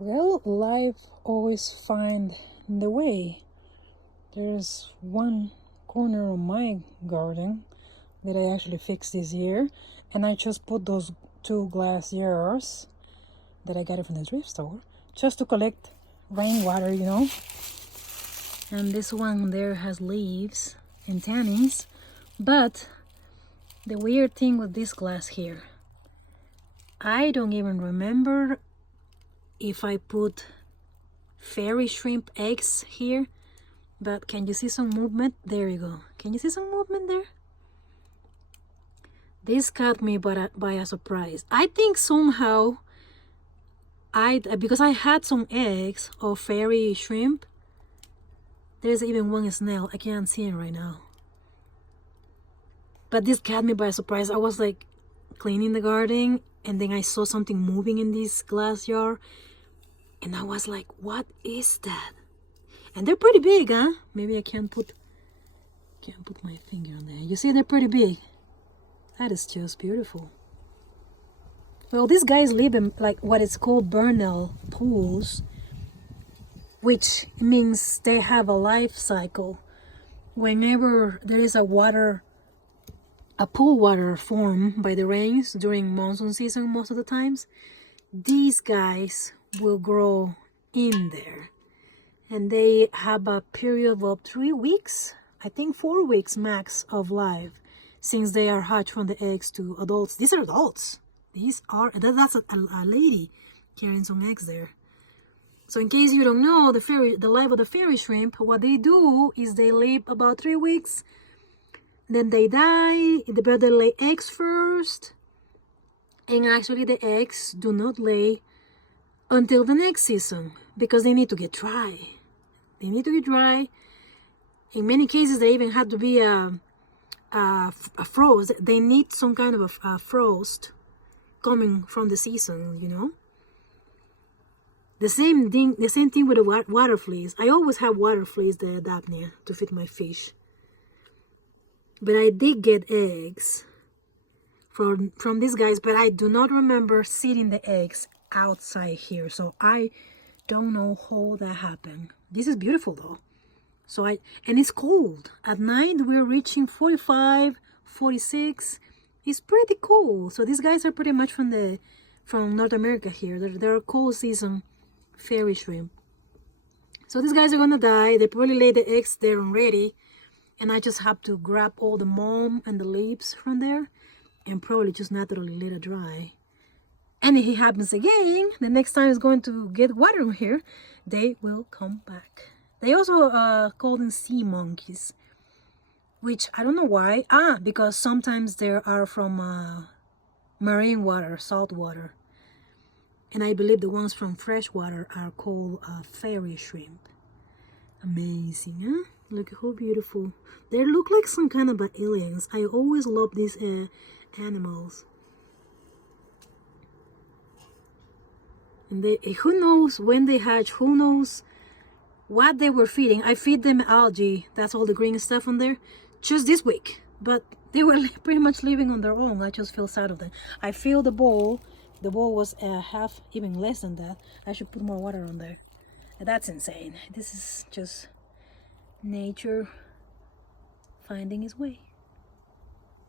Well, life always find the way. There's one corner of my garden that I actually fixed this year, and I just put those 2 glass jars that I got it from the thrift store just to collect rainwater, And this one there has leaves and tannins, but the weird thing with this glass here, I don't even remember if I put fairy shrimp eggs here, but can you see some movement? There you go. Can you see some movement there? This caught me by a surprise. I think somehow because I had some eggs of fairy shrimp. There's even one snail. I can't see it right now. But this caught me by surprise. I was like cleaning the garden, and then I saw something moving in this glass jar, and I was like, what is that? And they're pretty big, huh? Maybe I can't put my finger on there. You see, they're pretty big. That is just beautiful. Well, these guys live in like what is called vernal pools, which means they have a life cycle. Whenever there is a pool water formed by the rains during monsoon season, most of the times, these guys will grow in there. And they have a period of 3 weeks, I think 4 weeks max of life, since they are hatched from the eggs to adults. These are adults. That's a lady carrying some eggs there. So in case you don't know the life of the fairy shrimp, what they do is they live about 3 weeks, then they die. But they lay eggs first, and actually the eggs do not lay until the next season because they need to get dry. They need to get dry. In many cases, they even have to be a frost. They need some kind of a frost coming from the season, The same thing with the water fleas. I always have water fleas, the Adapnia, to feed my fish. But I did get eggs from these guys, but I do not remember seeing the eggs outside here. So I don't know how that happened. This is beautiful though. And it's cold. At night we're reaching 45, 46. It's pretty cold. So these guys are pretty much from North America here. They're cold season fairy shrimp. So these guys are gonna die. They probably lay the eggs there already, and I just have to grab all the mom and the leaves from there and probably just naturally let it dry. And if it happens again, the next time it's going to get water in here, they will come back. They also call them sea monkeys, which I don't know why. Because sometimes they are from marine water, salt water. And I believe the ones from fresh water are called fairy shrimp. Amazing, huh? Look how beautiful. They look like some kind of aliens. I always love these animals. And who knows when they hatch, who knows what they were feeding. I feed them algae, that's all the green stuff on there, just this week. But they were pretty much living on their own. I just feel sad of them. I filled the bowl. The bowl was half, even less than that. I should put more water on there. That's insane. This is just nature finding its way.